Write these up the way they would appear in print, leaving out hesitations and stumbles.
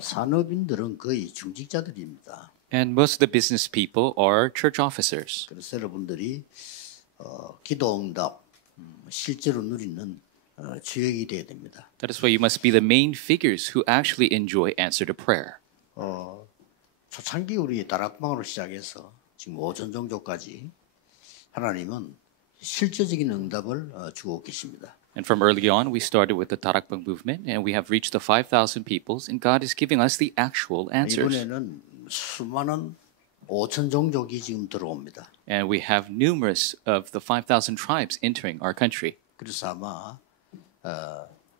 산업인들은 거의 중직자들입니다. And most of the business people are church officers. 그래서 여러분들이 기도응답 실제로 누리는 주역이 되어야 됩니다. That is why you must be the main figures who actually enjoy answer to prayer. 초창기 우리 다락방으로 시작해서 지금 오전 종교까지 하나님은 실제적인 응답을 주고 계십니다. And from early on, we started with the Tarakbang movement, and we have reached the 5,000 peoples, and God is giving us the actual answers. 이번에는 수많은 5천 종족이 지금 들어옵니다. And we have numerous of the 5,000 tribes entering our country. 그래서 아마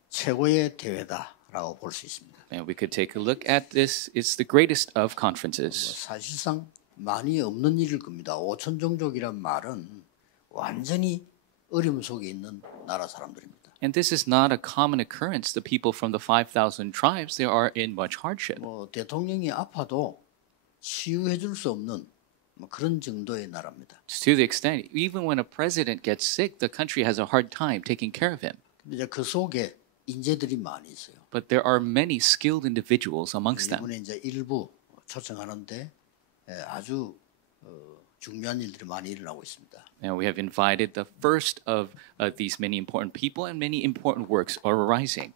최고의 대회다라고 볼 수 있습니다. And we could take a look at this. It's the greatest of conferences. 사실상 많이 없는 일일 겁니다. 5천 종족이란 말은 완전히 어려움 속에 있는 나라 사람들입니다. And this is not a common occurrence. The people from the 5,000 tribes, they are in much hardship. 대통령이 아파도 치유해 줄 수 없는 그런 정도의 나라입니다. To the extent, even when a president gets sick, the country has a hard time taking care of him. 근데 이제 그 속에 인재들이 많이 있어요. But there are many skilled individuals amongst them. 이번에 이제 일부 초청하는데 아주 중요한 일들이 많이 일어나고 있습니다. And we have invited the first of these many important people, and many important works are arising.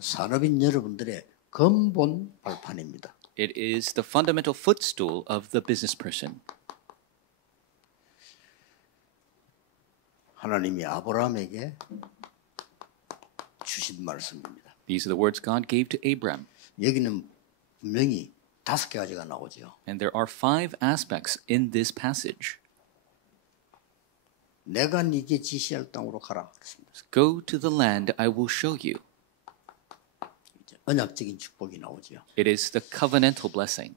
산업인 여러분들의 근본 발판입니다. It is the fundamental footstool of the business person. 하나님이 아브라함에게 주신 말씀입니다. These are the words God gave to Abram. 여기는 분명히 5가지가 나오죠. And there are 5 aspects in this passage. 내가 네게 지시할 땅으로 가라 그랬습니다. Go to the land I will show you. 언약적인 축복이 나오죠. It is the covenantal blessing.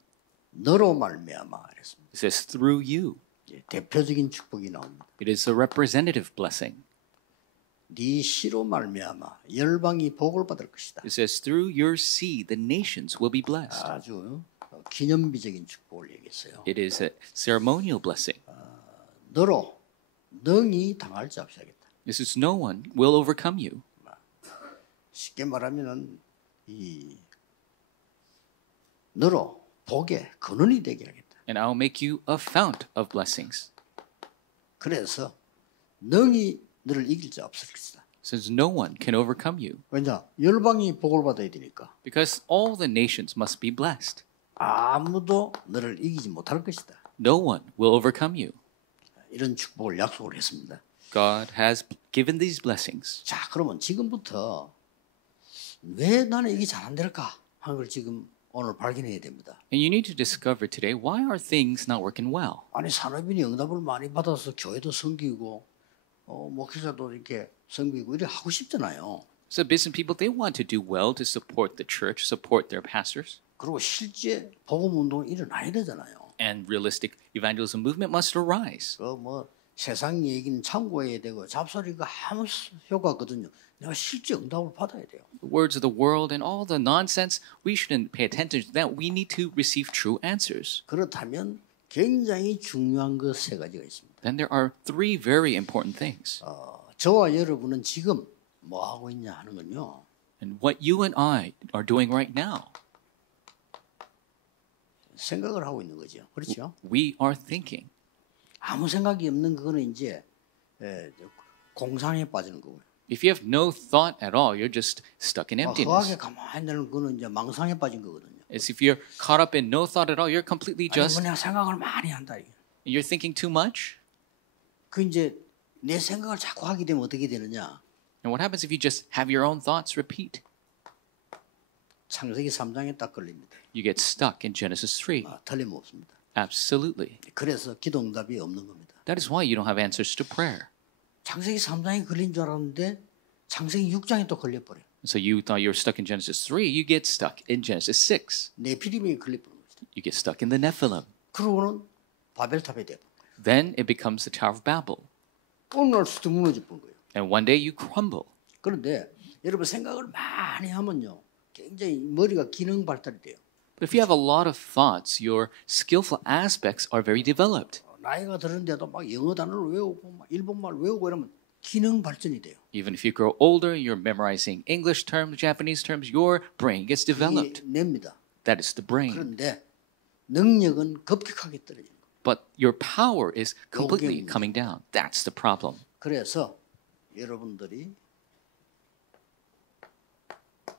너로 말미암아 그랬습니다. It says through you. 대표적인 축복이 나옵니다. It is a representative blessing. 네 씨로 말미암아 열방이 복을 받을 것이다. It says through your seed the nations will be blessed. 아주 기념비적인 축복을 얘기했어요. It is a ceremonial blessing. 너로 능히 당할 자 없이 하겠다. This is no one will overcome you. 쉽게 말하면은 너로 복의 근원이 되게 하겠다. And I'll make you a fount of blessings. 그래서 능히 너를 이길 자 없을 것이다. Since no one can overcome you. 왜냐? 열방이 복을 받아야 되니까. Because all the nations must be blessed. 아무도 너를 이기지 못할 것이다. No one will overcome you. 이런 축복을 약속을 했습니다. God has given these blessings. 자, 그러면 지금부터 왜 나는 이게 잘 안 될까 하는 걸 지금 오늘 발견해야 됩니다. And you need to discover today, why are things not working well? 아니 산업인이 응답을 많이 받아서 교회도 섬기고 목회자도 이렇게 섬기고 이래 하고 싶잖아요. So business people, they want to do well to support the church, support their pastors. 그리고 실제 복음 운동이 일어나야 되잖아요. And realistic evangelism movement must arise. 세상 얘기는 참고해야 되고 잡소리가 아무 효과 없거든요. 내가 실제 응답을 받아야 돼요. The words of the world and all the nonsense, we shouldn't pay attention to that. We need to receive true answers. 그렇다면 굉장히 중요한 것 3가지가 있습니다. Then there are 3 very important things. 저와 여러분은 지금 뭐 하고 있냐 하는 건요. And what you and I are doing right now. 생각을 하고 있는 거죠. 그렇죠? We are thinking. 아무 생각이 없는 그거는 이제 공상에 빠지는 거고요. If you have no thought at all, you're just stuck in emptiness. 허하게 가만히 있는 거는 이제 망상에 빠진 거거든요. As if you're caught up in no thought at all, you're completely just. 내가 생각을 많이 한다. You're thinking too much. 그 이제 내 생각을 자꾸 하게 되면 어떻게 되느냐? And what happens if you just have your own thoughts repeat? 창세기 3장에 딱 걸립니다. You get stuck in Genesis 3. 틀림없습니다. Absolutely. 그래서 기도 응답이 없는 겁니다. That is why you don't have answers to prayer. 창세기 3장에 걸린 줄 알았는데 창세기 6장에 또 걸려버려요. So you thought you were stuck in Genesis 3, you get stuck in Genesis 6. 네피림이 걸려버린 거죠. You get stuck in the Nephilim. 그러고는 바벨탑이 돼버린 거예요. Then it becomes the Tower of Babel. 어느 날 수도 무너져 버린 거예요. And one day you crumble. 그런데 여러분 생각을 많이 하면요. 굉장히 머리가 기능 발달이 돼요. But if you have a lot of thoughts, your skillful aspects are very developed. 나이가 들었는데도 막 영어 단어를 외우고 막 일본말 외우고 이러면 기능 발전이 돼요. Even if you grow older, you're memorizing English terms, Japanese terms, your brain gets developed. 냅니다. That is the brain. 그런데 능력은 급격하게 떨어지는 거예요. But your power is completely 요게 coming down. That's the problem. 그래서 여러분들이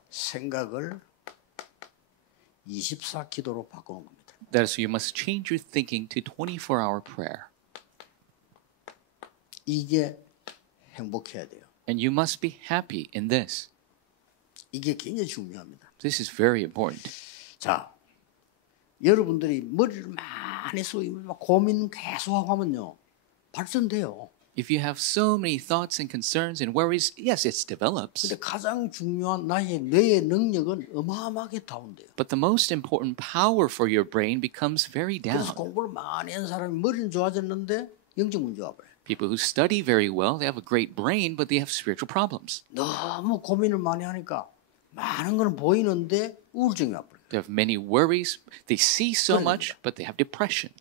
생각을 24기도로 바꾸는 겁니다. That is, you must change your thinking to 24-hour prayer. 이게 행복해야 돼요. And you must be happy in this. 이게 굉장히 중요합니다. This is very important. 자, 여러분들이 머리를 많이 쓰고 막 고민 계속하고 하면요. 발전돼요. If you have so many thoughts and concerns and worries, yes, it develops. 근데 가장 중요한 나의 뇌의 능력은 어마어마하게 다운돼요. But the most important power for your brain becomes very 그래서 down. 공부를 많이 한 사람이 머리는 좋아졌는데 영적 문제 와버려요. People who study very well, they have a great brain, but they have spiritual problems. 너무 고민을 많이 하니까 많은 건 보이는데 우울증이 와버려요. They have many worries. They see so much, but they have depression.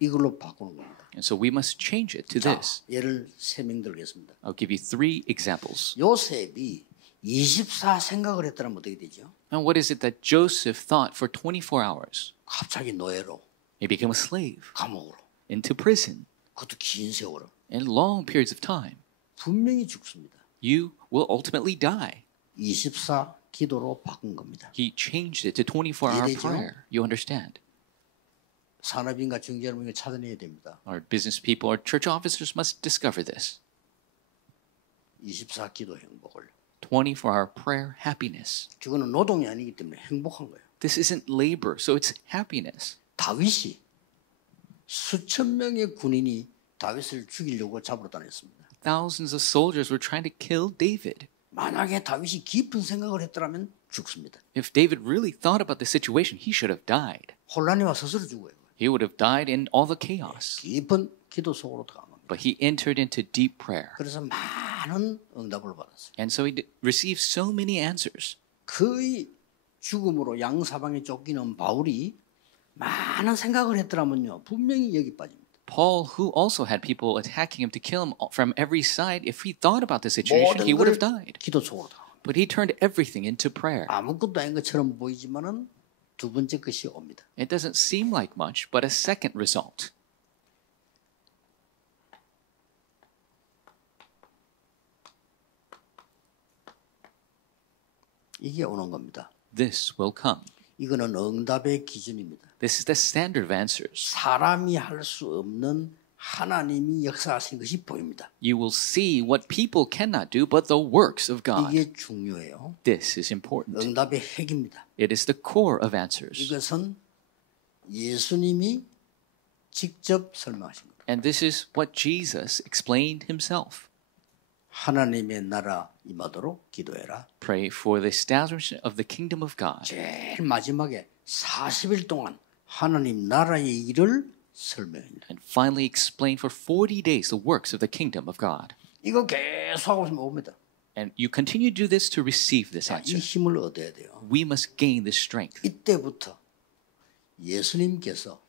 이걸로 바꾸는 겁니다. And so we must change it to 자, this. 예를 3명 들겠습니다. I'll give you 3 examples. 요셉이 24 생각을 했다면 어떻게 되죠? And what is it that Joseph thought for 24 hours? 갑자기 노예로, He became a slave, 감옥으로, into prison, 그것도 긴 세월을 in long periods of time. 분명히 죽습니다. You will ultimately die. 24 기도로 바꾼 겁니다. He changed it to 24-hour 이해되죠? prayer. You understand? 산업인과 중개업인을 찾아내야 됩니다. Our business people, our church officers must discover this. 24 기도 행복을. 24-hour prayer happiness. 그거는 노동이 아니기 때문에 행복한 거예요. This isn't labor, so it's happiness. 다윗이 수천 명의 군인이 다윗을 죽이려고 잡으러 다녔습니다. Thousands of soldiers were trying to kill David. 만약에 다윗이 깊은 생각을 했더라면 죽습니다. If David really thought about the situation, he should have died. 혼란이 와 스스로 죽어요. He would have died in all the chaos. 깊은 기도 속으로 들어간 겁니다. But he entered into deep prayer. 그래서 많은 응답을 받았어요. And so he received so many answers. 거의 죽음으로 양사방에 쫓기는 바울이 많은 생각을 했더라면요. 분명히 여기 빠집니다. Paul, who also had people attacking him to kill him from every side, if he thought about the situation, he would have died. 기도 속으로 들어간 겁니다. But he turned everything into prayer. 아무것도 아닌 것처럼 보이지만은 두 번째 것이 옵니다. It doesn't seem like much, but a second result. 이게 오는 겁니다. This will come. 이거는 응답의 기준입니다. This is the standard of answers. 사람이 할 수 없는 하나님이 역사하신 것이 보입니다. You will see what people cannot do, but the works of God. 이게 중요해요. This is important. 응답의 핵입니다. It is the core of answers. 이것은 예수님이 직접 설명하신 겁니다. And this is what Jesus explained himself. 하나님의 나라 임하도록 기도해라. Pray for the establishment of the kingdom of God. 제일 마지막에 40일 동안 하나님 나라의 일을 설명합니다. And finally explain for 40 days the works of the kingdom of God. 이거 계속 하고 있으면 옵니다. And you continue to do this to receive this 자, 이 answer. 힘을 얻어야 돼요. We must gain this strength. 이때부터 예수님께서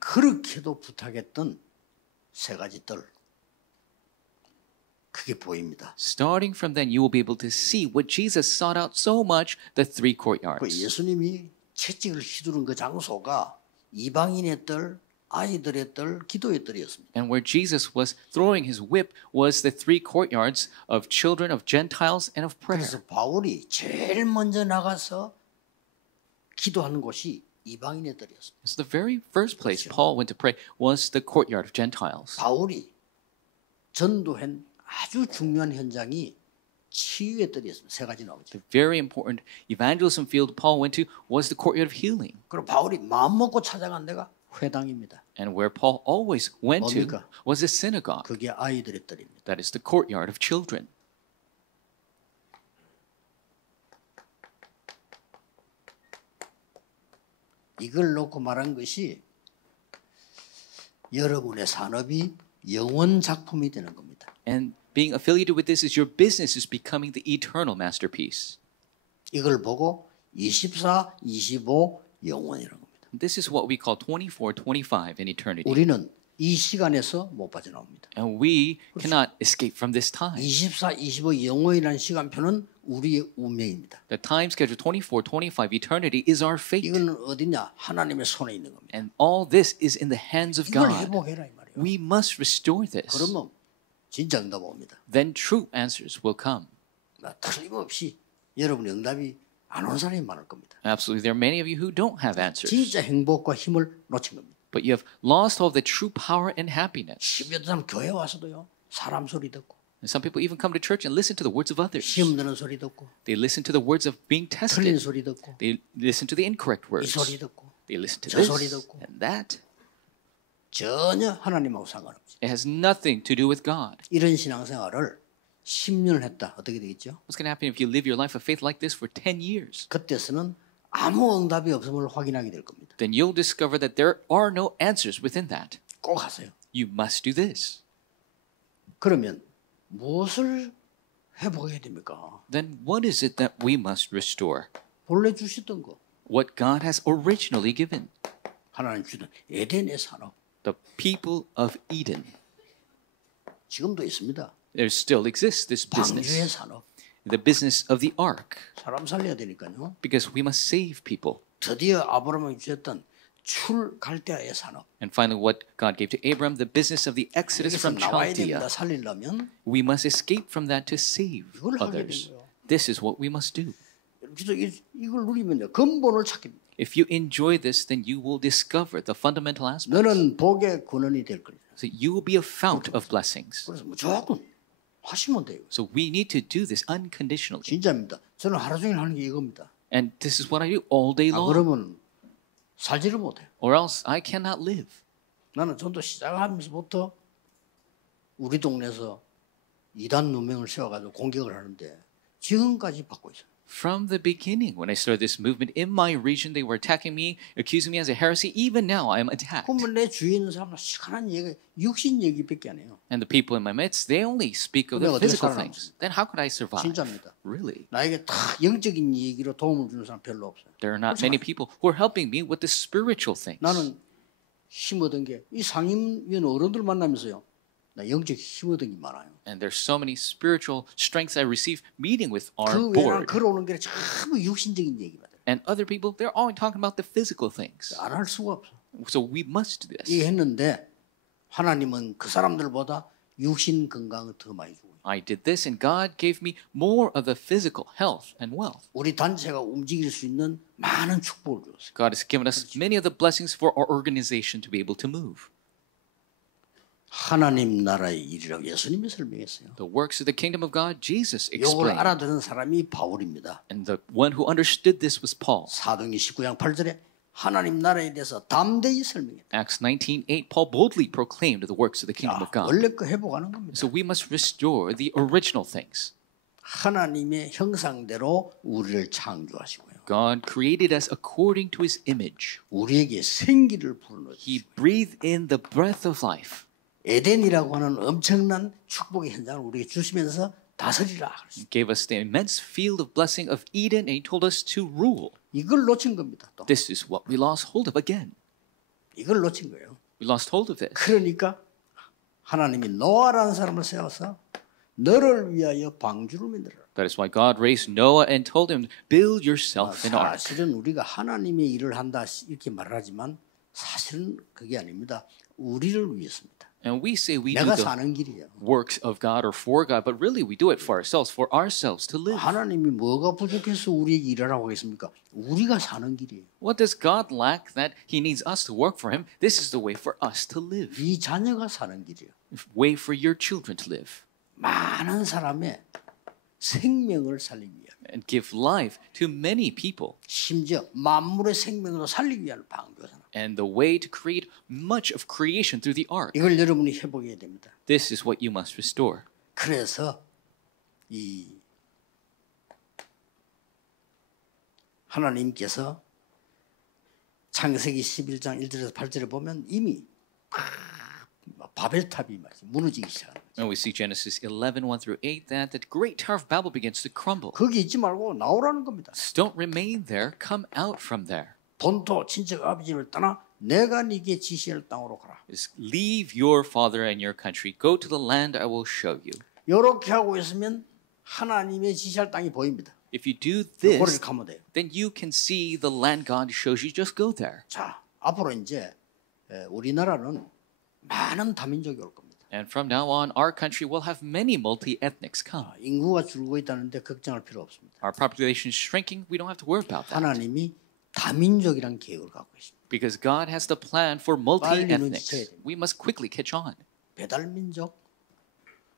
그렇게도 부탁했던 세 가지 뜰 그게 보입니다. Starting from then, you will be able to see what Jesus sought out so much, the 3 그 courtyards. 예수님이 채찍을 휘두른 그 장소가 이방인의 뜰, 아이들의 뜰, 기도의 뜰이었습니다. And where Jesus was throwing his whip was the 3 courtyards of children, of Gentiles, and of prayer. 그래서 바울이 제일 먼저 나가서 기도하는 곳이 이방인의 뜰이었습니다. So the very first place Paul went to pray was the courtyard of Gentiles. 바울이 전도한 아주 중요한 현장이 치유의 뜰이었습니다. 세 가지 나오죠. The very important evangelism field Paul went to was the courtyard of healing. 그리고 바울이 마음 먹고 찾아간 데가 회당입니다. And where Paul always went to 뭡니까? was the synagogue. 그게 아이들의 뜰입니다. That is the courtyard of children. 이걸 놓고 말한 것이 여러분의 산업이 영원 작품이 되는 겁니다. And being affiliated with this is your business is becoming the eternal masterpiece. 이걸 보고 24, 25 영원이라는 겁니다. This is what we call 24, 25 in eternity. 우리는 이 시간에서 못 빠져나옵니다. And we cannot escape from this time. 24, 25 영원이라는 시간표는 우리의 운명입니다. The time schedule 24, 25, eternity is our fate. 이거는 어디냐? 하나님의 손에 있는 겁니다. And all this is in the hands of 이걸 God. 회복해라 이 말이에요. We must restore this. 그러면 진짜 응답 옵니다. Then true answers will come. 틀림없이 여러분의 응답이 안 온 사람이 많을 겁니다. Absolutely. There are many of you who don't have answers. 진짜 행복과 힘을 놓친 겁니다. But you have lost all the true power and happiness. 심지어 사람 교회 와서도요. 사람 소리 듣고 And some people even come to church and listen to the words of others. 시험 드는 소리 듣고 They listen to the words of being 틀린 tested. 소리 듣고 They listen to the incorrect 이 words. 소리 듣고 They listen to 저 소리 this 듣고. and that. 전혀 하나님하고 상관없지. It has nothing to do with God. 이런 신앙생활을 10년을 했다. 어떻게 되겠죠? What's going to happen if you live your life of faith like this for 10 years? 그때서는 아무 응답이 없음을 확인하게 될 겁니다. Then you'll discover that there are no answers within that. 꼭 하세요. You must do this. 그러면 무엇을 회복해야 됩니까? Then what is it that we must restore? 본래 주셨던 거. What God has originally given. 하나님 주던 에덴의 산업. The people of Eden. 지금도 있습니다. There still exists this 방주의 business. 산업. The business of the ark. 사람 살려야 되니까요. Because we must save people. 드디어 아브라함이 주셨던 출 갈대아의 산업. And finally, what God gave to Abram, the business of the exodus 여기서 from 나와야 Chaldea. 됩니다. 살리려면 We must escape from that to save 이걸 하게 others. 된 거예요. This is what we must do. 그래서 이걸 누리면요. 근본을 찾게 됩니다. If you enjoy this, then you will discover the fundamental aspects. 너는 복의 근원이 될 거다. So you will be a fount of blessings. 그래서 무조건 하시면 돼요. So we need to do this unconditionally. 진짜입니다. 저는 하루 종일 하는 게 이겁니다. And this is what I do all day long. 그러면 살지를 못해요. Or else I cannot live. 나는 전도 시작하면서부터 우리 동네에서 이단 누명을 세워가지고 공격을 하는데 지금까지 받고 있어요. From the beginning, when I started this movement in my region, they were attacking me, accusing me as a heresy. Even now, I am attacked. 그러면 내 주위에 있는 사람은 시원한 얘기, 육신 얘기밖에 안 해요. And the people in my midst, they only speak of the 내가 어떻게 physical 살아남지? things. Then how could I survive? 진짜입니다. Really? 나에게 다 영적인 얘기로 도움을 주는 사람 별로 없어요. There are not many people who are helping me with the spiritual things. 나는 힘 얻은 게 이 상임위원 어른들 만나면서요. 나 영적 힘 얻은 게 많아요. And there's so many spiritual strengths I receive meeting with our 그 외에는 board. 걸어오는 게 전부 육신적인 얘기만 해요. And other people, they're always talking about the physical things. 안 할 수가 없어. So we must do 이게 this. 했는데 하나님은 그 사람들보다 육신 건강을 더 많이 주고 I did this and God gave me more of the physical health and wealth. 우리 단체가 움직일 수 있는 많은 축복을 줬어요. God has given us many of the blessings for our organization to be able to move. 하나님 나라의 일이라고 예수님이 설명했어요. The works of the kingdom of God, Jesus 이걸 explained. 알아듣는 사람이 바울입니다. And the one who understood this was Paul. 사도행전 19장 8절에 하나님 나라에 대해서 담대히 설명했다. Acts 19:8, Paul boldly proclaimed the works of the kingdom of God. 원래 거 회복하는 겁니다. So we must restore the original things. 하나님의 형상대로 우리를 창조하시고요. God created us according to his image. 우리에게 생기를 불어넣으시고 He breathed in the breath of life. 에덴이라고 하는 엄청난 축복의 현장을 우리에게 주시면서 다스리라. He gave us the immense field of blessing of Eden and he told us to rule. 이걸 놓친 겁니다. 또 This is what we lost hold of again. 이걸 놓친 거예요. We lost hold of this. 그러니까 하나님이 노아라는 사람을 세워서 너를 위하여 방주를 만들어라. That is why God raised Noah and told him, build yourself an ark. 사실은 우리가 하나님의 일을 한다 이렇게 말하지만 사실은 그게 아닙니다. 우리를 위해서입니다. And we say we do 내가 the 사는 길이에요. works of God or for God, but really we do it for ourselves to live. 하나님이 뭐가 부족해서 우리에게 일하라고 하겠습니까? 우리가 사는 길이에요. What does God lack that he needs us to work for him? This is the way for us to live. 네 자녀가 사는 길이에요. Way for your children to live. 많은 사람의 생명을 살리기 위한 And give life to many people. 심지어 만물의 생명으로 살리기 위한 방주잖아. And the way to create much of creation through the ark. 이걸 여러분이 회복해야 됩니다. This is what you must restore. 그래서 이 하나님께서 창세기 11장 1절에서 8절에 보면 이미 바벨탑이 말이지 무너지기 시작합니다. And we see Genesis 11, 1 through 8, that the great Tower of Babel begins to crumble. 거기 있지 말고 나오라는 겁니다. So don't remain there, come out from there. 본토 친척 아버지를 떠나 내가 네게 지시할 땅으로 가라. is leave your father and your country, go to the land I will show you. 이렇게 하고 있으면 하나님의 지시할 땅이 보입니다. If you do 거기를 this, 가면 돼요. then you can see the land God shows you. Just go there. 자, 앞으로 이제 우리나라는 많은 다민족이 올 겁니다. And from now on, our country will have many multi-ethnics come. 인구가 줄고 있다는데 걱정할 필요 없습니다. Our population is shrinking. We don't have to worry about that. 하나님이 다민족이란 계획을 갖고 있습니다. Because God has the plan for 빨리 눈치채야 multi-ethnics. 됩니다. We must quickly catch on. 배달민족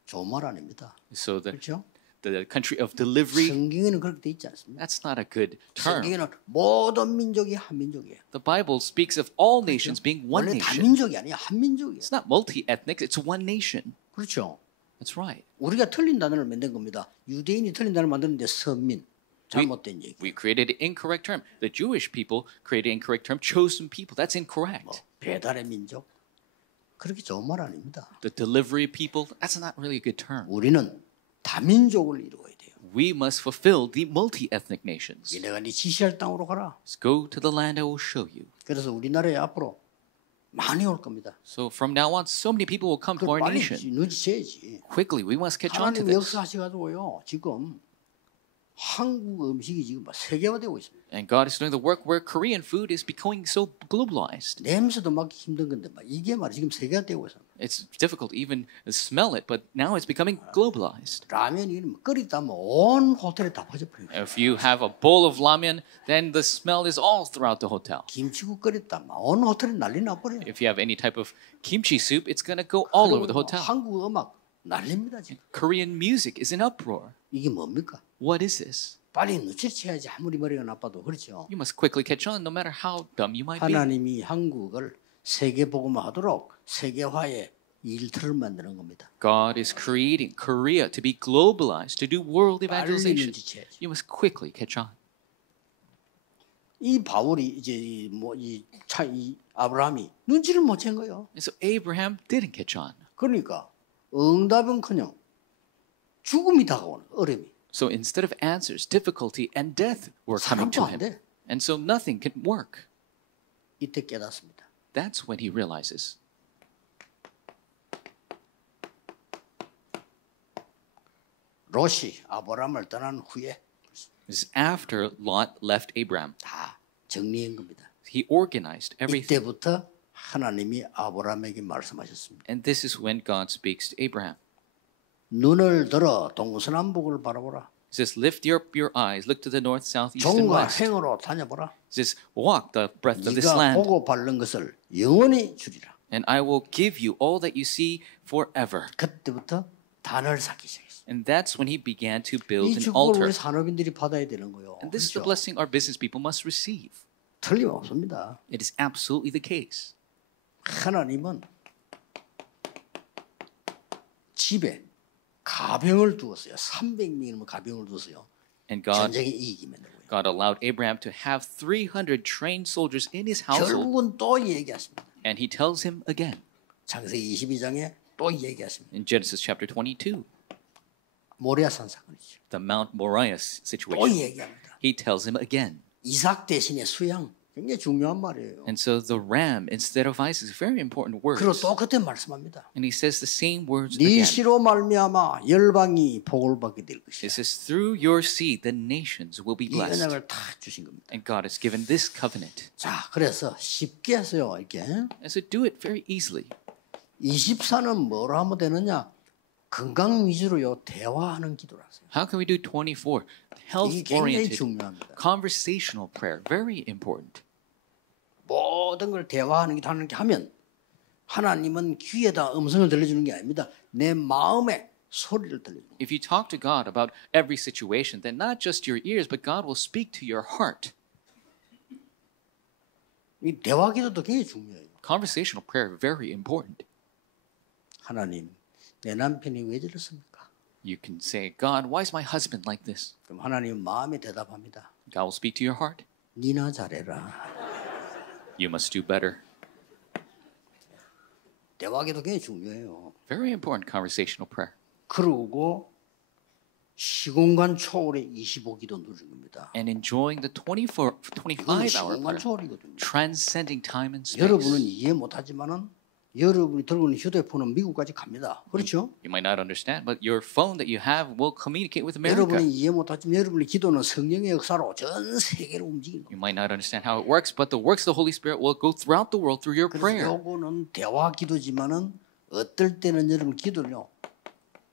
좋은 말 아닙니다. So 그렇죠? the country of delivery, 성경에는 그렇게 돼 있지 않습니다. that's not a good term. 성경에는 모든 민족이 한 민족이에요. The Bible speaks of all nations being one 원래 nation. 다민족이 아니야 한 민족이에요. It's not multi-ethnic, it's one nation. 그렇죠? That's right. 우리가 틀린 단어를 만든 겁니다. 유대인이 틀린 단어를 만드는데 선민 잘못된 얘기. We created an incorrect term. The Jewish people created an incorrect term, chosen people. That's incorrect. 배달의 민족 그렇게 좋은 말 아닙니다. The delivery people, that's not really a good term. 우리는 다민족을 이루어야 돼요. We must fulfill the multi-ethnic nations. 내가 네 지시할 땅으로 가라. Let's go to the land I will show you. 그래서 우리나라에 앞으로 많이 올 겁니다. So from now on, so many people will come to 그걸 our 빨리 nation. 눈치채야지. Quickly, we must catch on to 하나님 this. 역사하셔가지고요. 지금 한국 음식이 지금 막 세계화되고 있습니다. And God is doing the work where Korean food is becoming so globalized. 냄새도 맡기 힘든 건데 막 이게 말이 지금 세계화되고 있습니다. It's difficult to even smell it, but now it's becoming globalized. 라면이 끓이다 면 온 호텔에 다 퍼져버려요. If you have a bowl of ramen, then the smell is all throughout the hotel. 김치국 끓였다 면 온 호텔에 난리 나버려요. If you have any type of kimchi soup, it's going to go all over the hotel. 한국 음악 난립니다 지금. Korean music is in uproar. 이게 뭡니까? What is this? 빨리 눈치채야지 아무리 머리가 나빠도 그렇죠. You must quickly catch on, no matter how dumb you might be. 하나님이 한국을 세계복음화하도록 세계화의 일터를 만드는 겁니다. God is creating Korea to be globalized, to do world 빨리 evangelization. 눈치채야지. You must quickly catch on. 이 바울이 이제 이 아브라함이 눈치를 못 챈 거예요. And so Abraham didn't catch on. 그러니까 응답은커녕 죽음이 다가오는 어려움이. So instead of answers, difficulty and death were coming to 사람도 안 him. 돼. And so nothing can work. 이때 깨닫습니다. That's when he realizes. 롯이 아브라함을 떠난 후에 This is after Lot left Abraham. 다 정리한 겁니다. He organized everything. 이때부터 하나님이 아브라함에게 말씀하셨습니다. And this is when God speaks to Abraham. 눈을 들어 동서남북을 바라보라. He says, lift up your eyes, look to the north, south, east, and 종과 west. 행으로 다녀보라. He says, walk the breadth of this 네가 land, 보고 바른 것을 영원히 주리라. and I will give you all that you see forever. 그때부터 단을 쌓기 시작했어요. And that's when he began to build 이 an 축복을 altar. 우리 산업인들이 받아야 되는 거예요. And this is the 그렇죠? blessing our business people must receive. 틀림없습니다. It is absolutely the case. 하나님은 집에 가병을 두었어요. 300명이면 가병을 두었어요. And God 전쟁에 이기게 만든 거예요. God allowed Abraham to have 300 trained soldiers in his household. 결국은 또 얘기하십니다. And he tells him again 창세기 22장에 또 얘기하십니다. in Genesis chapter 22, 모리아산 사건이죠. the Mount Moriah 또 situation. 얘기합니다. He tells him again. 이삭 대신에 수양 굉장히 중요한 말이에요. And so the ram instead of Isaac is very important 그리고 words. 똑같은 말씀합니다. And he says the same words 네 again. 씨로 말미암아 열방이 복을 받게 될 것이야. It says, through your seed, the nations will be 이 blessed. 언약을 다 주신 겁니다. And God has given this covenant. 자, 그래서 쉽게 하세요. 이렇게 And so do it very easily. 24는 뭐로 하면 되느냐? 건강 위주로요. 대화하는 기도를 하세요. How can we do 24? 이게 굉장히 Health-oriented, 중요합니다. conversational prayer. Very important. 모든 걸 대화하는 게 하는 게 하면 하나님은 귀에다 음성을 들려주는 게 아닙니다. 내 마음에 소리를 들려주는 거예요. If you talk to God about every situation, then not just your ears, but God will speak to your heart. 이 대화 기도도 굉장히 중요해요. Conversational prayer, very important. 하나님, 내 남편이 왜 저렇습니까? You can say, God, why is my husband like this? 그럼 하나님 마음에 대답합니다. God will speak to your heart. 니나 잘해라. You must do better. 대화 기도 굉장히 중요해요. Very important conversational prayer. 그러고 시공간 초월의 25기도 누리는 겁니다. and enjoying the 24, 이건 25-hour 시공간 prayer, 초월이거든요. transcending time and space. 여러분은 이해 못하지만은 여러분이 들고 있는 휴대폰은 미국까지 갑니다. 그렇죠? You might not understand, but your phone that you have will communicate with America. 여러분이 이해 못하지만 여러분의 기도는 성령의 역사로 전 세계를 움직이는 겁니다. You might not understand how it works, but the works of the Holy Spirit will go throughout the world through your 그래서 prayer. 요거는 대화 기도지만은 어떨 때는 여러분 기도를요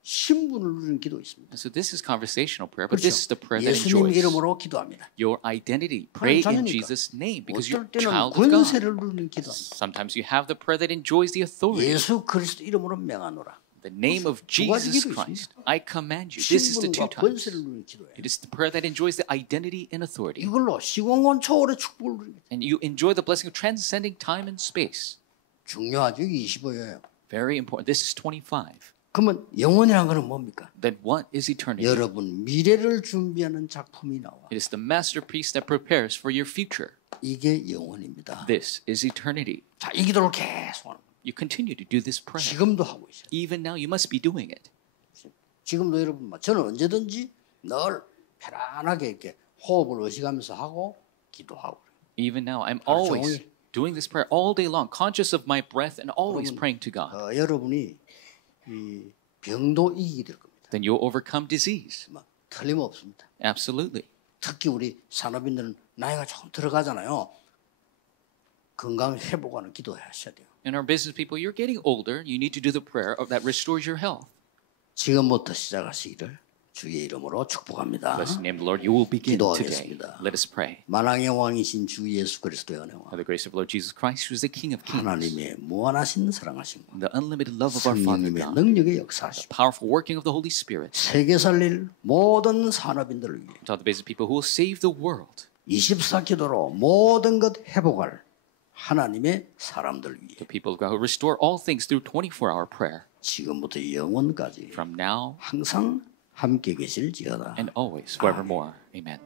신분을 누리는 기도 있습니다. So this is conversational prayer, but 그렇죠? this is the prayer that 예수님 enjoys 이름으로 기도합니다. your identity. Pray in 자녀니까. Jesus' name because you're 어떨 a 때는 child of God. 권세를 누리는 기도. Sometimes you have the prayer that enjoys the authority. 예수 그리스도 이름으로 명하노라. The name of 두 가지 Jesus 기도 Christ. I command you. This is the two 신분과 times. 권세를 누리는 기도예요. It is the prayer that enjoys the identity and authority. 이걸로 시공간 초월의 축복을 누립니다. And you enjoy the blessing of transcending time and space. 중요하죠. 25예요. Very important. This is 25. 그러면 영원이라는 것은 뭡니까? Then what is eternity? 여러분 미래를 준비하는 작품이 나와. It is the masterpiece that prepares for your future. 이게 영원입니다. This is eternity. 자, 이 기도를 계속 하는 거예요. You continue to do this prayer. 지금도 하고 있어요. Even now, you must be doing it. 지금도 여러분, 저는 언제든지 늘 편안하게 이렇게 호흡을 의식하면서 하고 기도하고. Even now, I'm 하루 always 종일. doing this prayer all day long, conscious of my breath and always 여러분, praying to God. 여러분이 이 병도 이기게 될 겁니다. Then you'll overcome disease. 뭐, 틀림없습니다. Absolutely. 특히 우리 산업인들은 나이가 조금 들어가잖아요. 건강 회복하는 기도하셔야 돼요. And our business people, you're getting older. You need to do the prayer that restores your health. 지금부터 시작하시기를 주의 이름으로 축복합니다. Bless the name of the Lord. You will begin today. 기도하겠습니다. Let us pray. 만왕의 왕이신 주 예수 그리스도의 은혜와 By the grace of Lord Jesus Christ, who is the King of Kings, 하나님의 무한하신 사랑하심과 the unlimited love of our Father 성령님의 God, 능력의 역사하심 powerful working of the Holy Spirit, 세계 살릴 모든 산업인들을 위해 to all the business people who will save the world, 24기도로 모든 것 회복할 하나님의 사람들 위해 the people of God who restore all things through 24-hour prayer, 지금부터 영원까지 from now 항상 함께 계실지어다. and always, forevermore. Amen.